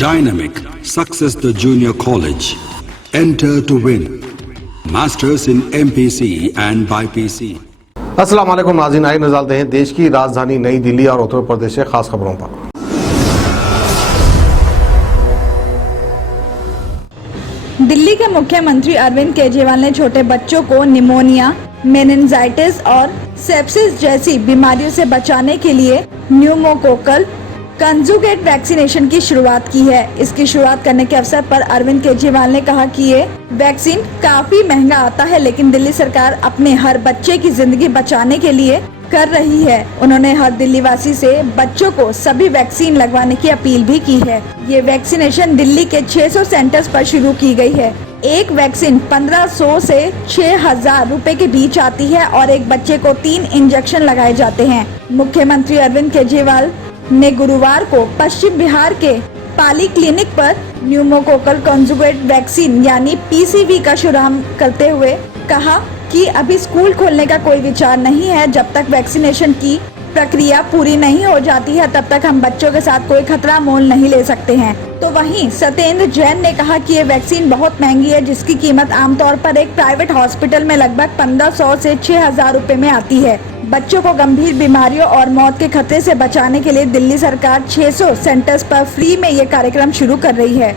Dynamic Success the Junior College. Enter to win. Masters in MPC and BPC. अस्सलाम वालेकुम नाज़रीन, आइए नज़र डालते हैं देश की राजधानी नई दिल्ली और उत्तर प्रदेश से खास खबरों पर। दिल्ली के मुख्यमंत्री अरविंद केजरीवाल ने छोटे बच्चों को निमोनिया, मेनिंजाइटिस और सेप्सिस जैसी बीमारियों से बचाने के लिए न्यूमोकोकल कंजुगेट वैक्सीनेशन की शुरुआत की है। इसकी शुरुआत करने के अवसर पर अरविंद केजरीवाल ने कहा कि ये वैक्सीन काफी महंगा आता है, लेकिन दिल्ली सरकार अपने हर बच्चे की जिंदगी बचाने के लिए कर रही है। उन्होंने हर दिल्ली वासी से बच्चों को सभी वैक्सीन लगवाने की अपील भी की है। ये वैक्सीनेशन दिल्ली के 600 सेंटर्स पर शुरू की गई है। एक वैक्सीन 1500 से 6000 रुपए के बीच आती है और एक बच्चे को 3 इंजेक्शन लगाए जाते हैं। मुख्यमंत्री अरविंद केजरीवाल ने गुरुवार को पश्चिम बिहार के पाली क्लिनिक पर न्यूमोकोकल कंजुगेट वैक्सीन यानी पीसीवी का शुभारंभ करते हुए कहा कि अभी स्कूल खोलने का कोई विचार नहीं है। जब तक वैक्सीनेशन की प्रक्रिया पूरी नहीं हो जाती है तब तक हम बच्चों के साथ कोई खतरा मोल नहीं ले सकते हैं। तो वहीं सत्येंद्र जैन ने कहा कि ये वैक्सीन बहुत महंगी है, जिसकी कीमत आमतौर पर एक प्राइवेट हॉस्पिटल में लगभग 1500 से 6000 रुपए में आती है। बच्चों को गंभीर बीमारियों और मौत के खतरे से बचाने के लिए दिल्ली सरकार 600 सेंटर्स पर फ्री में ये कार्यक्रम शुरू कर रही है।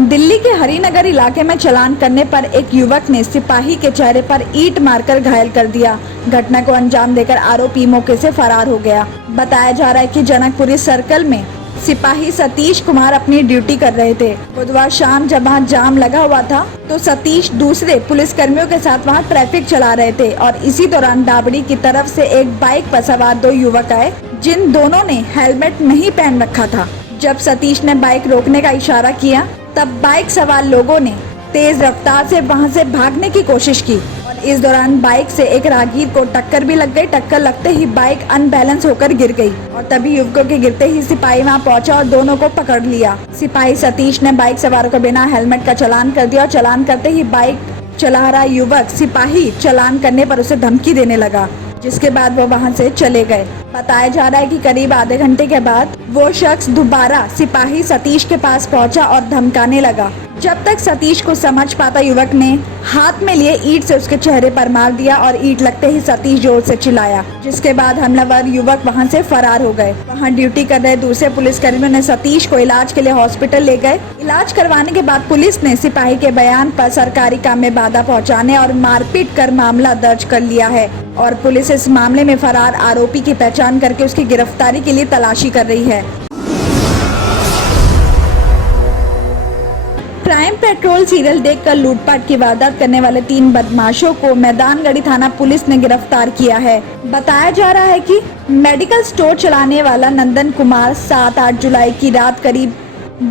दिल्ली के हरिनगर इलाके में चालान करने पर एक युवक ने सिपाही के चेहरे पर ईंट मारकर घायल कर दिया। घटना को अंजाम देकर आरोपी मौके से फरार हो गया। बताया जा रहा है कि जनकपुरी सर्कल में सिपाही सतीश कुमार अपनी ड्यूटी कर रहे थे। बुधवार शाम जब वहाँ जाम लगा हुआ था तो सतीश दूसरे पुलिस कर्मियों के साथ वहाँ ट्रैफिक चला रहे थे और इसी दौरान डाबड़ी की तरफ से एक बाइक पर सवार 2 युवक आए, जिन दोनों ने हेलमेट नहीं पहन रखा था। जब सतीश ने बाइक रोकने का इशारा किया तब बाइक सवार लोगों ने तेज रफ्तार से वहां से भागने की कोशिश की और इस दौरान बाइक से एक राहगीर को टक्कर भी लग गई। टक्कर लगते ही बाइक अनबैलेंस होकर गिर गई और तभी युवकों के गिरते ही सिपाही वहां पहुंचा और दोनों को पकड़ लिया। सिपाही सतीश ने बाइक सवारों को बिना हेलमेट का चालान कर दिया और चालान करते ही बाइक चला रहा युवक सिपाही चालान करने पर उसे धमकी देने लगा, जिसके बाद वो वहां से चले गए। बताया जा रहा है कि करीब आधे घंटे के बाद वो शख्स दोबारा सिपाही सतीश के पास पहुंचा और धमकाने लगा। जब तक सतीश को समझ पाता, युवक ने हाथ में लिए ईंट से उसके चेहरे पर मार दिया और ईंट लगते ही सतीश जोर से चिल्लाया, जिसके बाद हमलावर युवक वहां से फरार हो गए। वहां ड्यूटी कर रहे दूसरे पुलिसकर्मियों ने सतीश को इलाज के लिए हॉस्पिटल ले गए। इलाज करवाने के बाद पुलिस ने सिपाही के बयान पर सरकारी काम में बाधा पहुँचाने और मारपीट कर मामला दर्ज कर लिया है और पुलिस इस मामले में फरार आरोपी की पहचान करके उसकी गिरफ्तारी के लिए तलाशी कर रही है। क्राइम पेट्रोल सीरियल देखकर लूटपाट की वारदात करने वाले 3 बदमाशों को मैदानगढ़ी थाना पुलिस ने गिरफ्तार किया है। बताया जा रहा है कि मेडिकल स्टोर चलाने वाला नंदन कुमार 7-8 जुलाई की रात करीब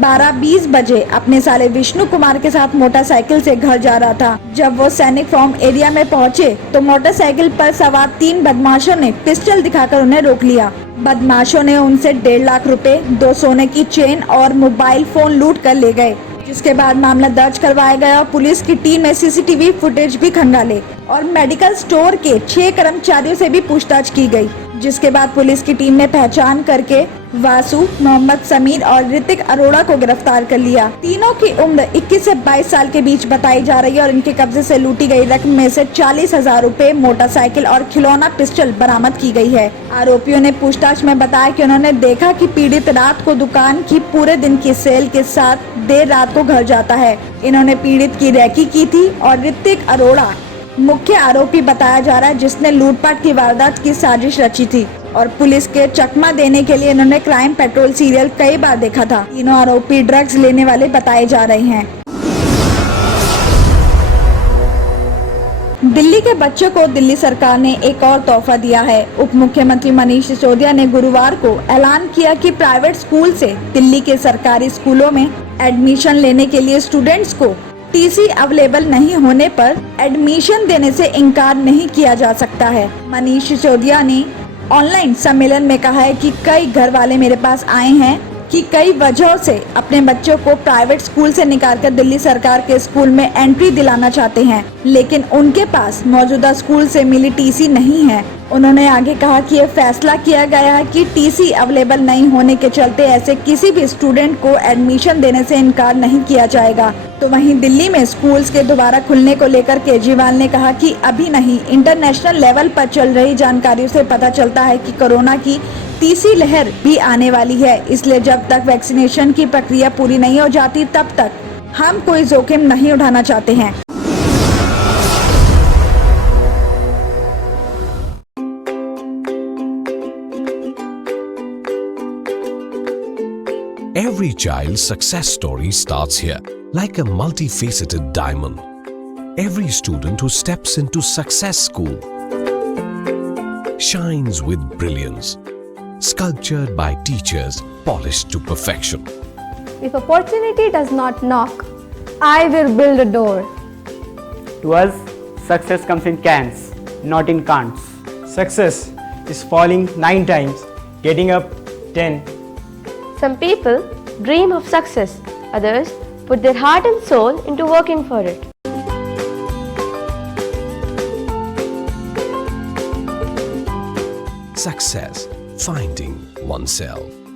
12:20 बजे अपने साले विष्णु कुमार के साथ मोटरसाइकिल से घर जा रहा था। जब वो सैनिक फॉर्म एरिया में पहुंचे तो मोटरसाइकिल पर सवार 3 बदमाशों ने पिस्टल दिखाकर उन्हें रोक लिया। बदमाशों ने उनसे 1.5 लाख रुपए, 2 सोने की चेन और मोबाइल फोन लूट कर ले गए, जिसके बाद मामला दर्ज करवाया गया और पुलिस की टीम ने सीसीटीवी फुटेज भी खंगाले और मेडिकल स्टोर के 6 कर्मचारियों से भी पूछताछ की गई, जिसके बाद पुलिस की टीम ने पहचान करके वासु, मोहम्मद समीर और ऋतिक अरोड़ा को गिरफ्तार कर लिया। तीनों की उम्र 21 से 22 साल के बीच बताई जा रही है और इनके कब्जे से लूटी गई रकम में से 40,000 रुपए, मोटरसाइकिल और खिलौना पिस्टल बरामद की गई है। आरोपियों ने पूछताछ में बताया कि उन्होंने देखा कि पीड़ित रात को दुकान की पूरे दिन की सेल के साथ देर रात को घर जाता है। इन्होंने पीड़ित की रैकी की थी और ऋतिक अरोड़ा मुख्य आरोपी बताया जा रहा है, जिसने लूटपाट की वारदात की साजिश रची थी और पुलिस के चकमा देने के लिए इन्होंने क्राइम पेट्रोल सीरियल कई बार देखा था। तीनों आरोपी ड्रग्स लेने वाले बताए जा रहे हैं। दिल्ली के बच्चों को दिल्ली सरकार ने एक और तोहफा दिया है। उप मुख्यमंत्री मनीष सिसोदिया ने गुरुवार को ऐलान किया कि प्राइवेट स्कूल से दिल्ली के सरकारी स्कूलों में एडमिशन लेने के लिए स्टूडेंट्स को टीसी अवेलेबल नहीं होने पर एडमिशन देने से इनकार नहीं किया जा सकता है। मनीष सिसोदिया ने ऑनलाइन सम्मेलन में कहा है कि कई घर वाले मेरे पास आए हैं कि कई वजहों से अपने बच्चों को प्राइवेट स्कूल से निकालकर दिल्ली सरकार के स्कूल में एंट्री दिलाना चाहते हैं, लेकिन उनके पास मौजूदा स्कूल से मिली टीसी नहीं है। उन्होंने आगे कहा कि ये फैसला किया गया है कि टीसी अवेलेबल नहीं होने के चलते ऐसे किसी भी स्टूडेंट को एडमिशन देने से इनकार नहीं किया जाएगा। तो वहीं दिल्ली में स्कूल्स के दोबारा खुलने को लेकर केजरीवाल ने कहा कि अभी नहीं, इंटरनेशनल लेवल पर चल रही जानकारियों से पता चलता है कि कोरोना की तीसरी लहर भी आने वाली है, इसलिए जब तक वैक्सीनेशन की प्रक्रिया पूरी नहीं हो जाती तब तक हम कोई जोखिम नहीं उठाना चाहते हैं। Every child's success story starts here, like a multifaceted diamond. Every student who steps into Success School shines with brilliance, sculptured by teachers polished to perfection. If opportunity does not knock, I will build a door. To us, success comes in cans, not in can'ts. Success is falling 9 times, getting up 10. Some people dream of success, others put their heart and soul into working for it. Success, finding oneself.